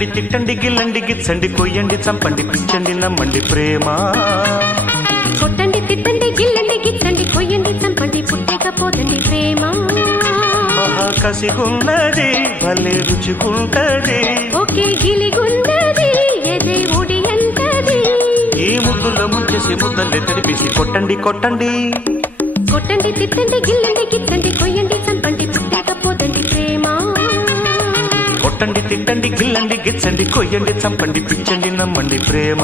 కొట్టండి తిట్టండి గిల్లండి గిచ్చండి కొయ్యండి చంపండి పిచ్చండి నమ్మండి ప్రేమ కొట్టండి తిట్టండి గిల్లండి గిచ్చండి కొయ్యండి చంపండి పుట్టకపోదండి ప్రేమ కసిగున్నది భలే రుచిగుంటది ఒకే గిలిగున్నది ఎదే ఒడి అంటది ఈ ముద్దులో ముంచేసి ముద్దల్ని తడిపేసి కొట్టండి కొట్టండి కొట్టండి తిట్టండి గిల్లండి గిచ్చండి కొయ్యండి చంపండి పుట్టకపోదండి ప్రేమ కొట్టండి తిట్టండి గిల్లండి గిచ్చండి కొయ్యండి చంపండి పిచ్చండి నమ్మండి ప్రేమ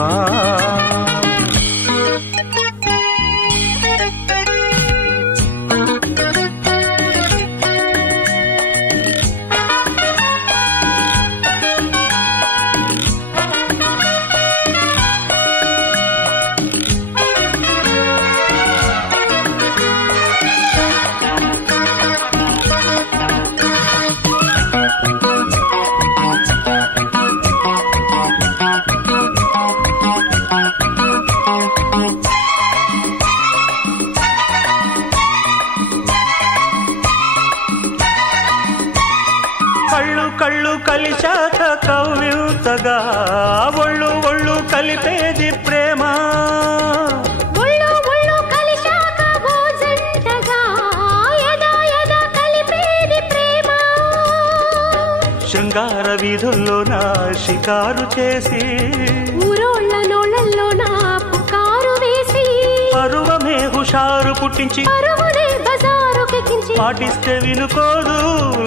కళ్ళు కళ్ళు కలిశాక కవ్యూతగా ఒళ్ళు ఒళ్ళు కలిపేది ప్రేమ ఒళ్ళు ఒళ్ళు కలిశాక భోజంటగా యదా యదా కలిపేది ప్రేమ శృంగార వీధుల్లో నా షికారు చేసి ఊరోళ్ళ నోళ్ళల్లో నా పుకారు వేసి పరువమే హుషారు పుట్టించి పరువునే బజారుకెక్కించి పాటిస్తే వినుకోదు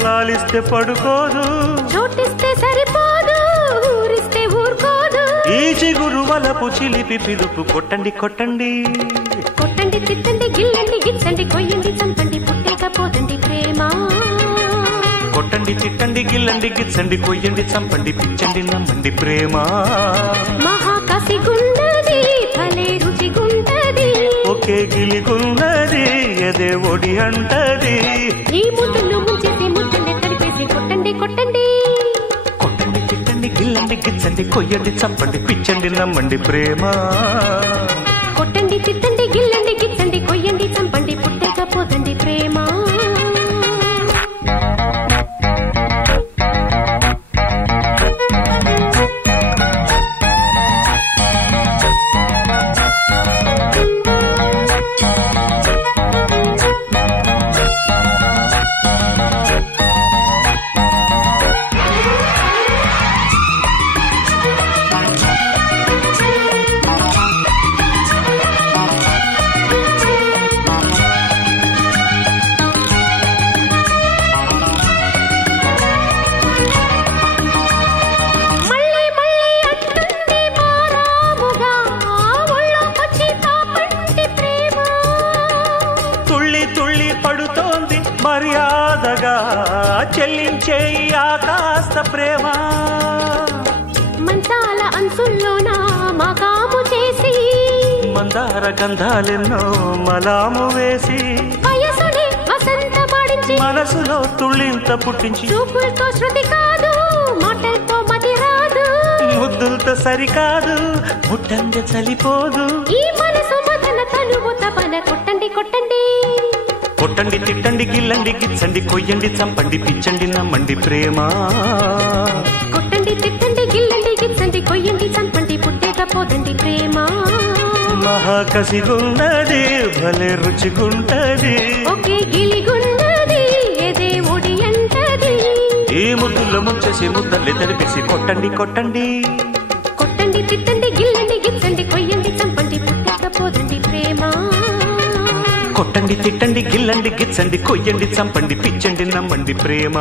లాలిస్తే పడుకోదు చోటిస్తే సరిపోదు ఊరిస్తే ఊరుకోదు ఈ చిగురు వలపు చిలిపి పిలుపు కొట్టండి కొట్టండి కొట్టండి తిట్టండి గిల్లండి గిచ్చండి కొయ్యండి చంపండి పుట్టకపోదండి ప్రేమ కొట్టండి తిట్టండి గిల్లండి గిచ్చండి కొయ్యండి చంపండి పిచ్చండి నమ్మండి ప్రేమ మహాకసిగుండది భలే రుచిగుంటది ఒకే గిలిగున్నది ఎదే ఒడి అంటది ఈ ముద్దులు ముంచేసి ముద్దల్ని తడిపేసి కొట్టండి కొట్టండి కొట్టండి తిట్టండి గిల్లండి గిచ్చండి కొయ్యండి చంపండి పిచ్చండి నమ్మండి ప్రేమ కొట్టండి తిట్టండి గిల్లండి గిచ్చండి కొయ్యండి చంపండి పుట్టకపోదండి ప్రేమ మర్యాదగా చెల్లించే ఆకాశ ప్రేమ మంచాల అంచుల్లోనా మగాము చేసి మందార గంధాలెన్నో మలాము వేసి వయసుని వసంత పాడించి మనసులో తుళ్ళింత పుట్టించి చూపులతో శృతి కాదు మాటలతో మతి రాదు ముద్దులతో సరికాదు ముట్టంది చలిపోదు ఈ మనసు మదన తనువు తపన కొట్టండి కొట్టండి కొట్టండి తిట్టండి గిల్లండి గిచ్చండి కొయ్యండి చంపండి పిచ్చండి నమ్మండి ప్రేమ కొట్టండి తిట్టండి గిల్లండి గిచ్చండి కొయ్యండి చంపండి పుట్టకపోదండి ప్రేమ మహాకసిగున్నది భలే రుచిగుంటది ఒకే గిలిగున్నది ఎదే ఒడి అంటది ఈ ముద్దుల్లో ముంచేసి ముద్దల్ని తడిపేసి కొట్టండి కొట్టండి కొట్టండి తిట్టండి గిల్లండి గిచ్చండి కొయ్యండి చంపండి పుట్టకపోదండి ప్రేమ కొట్టండి తిట్టండి గిల్లండి గిచ్చండి కొయ్యండి చంపండి పిచ్చండి నమ్మండి ప్రేమ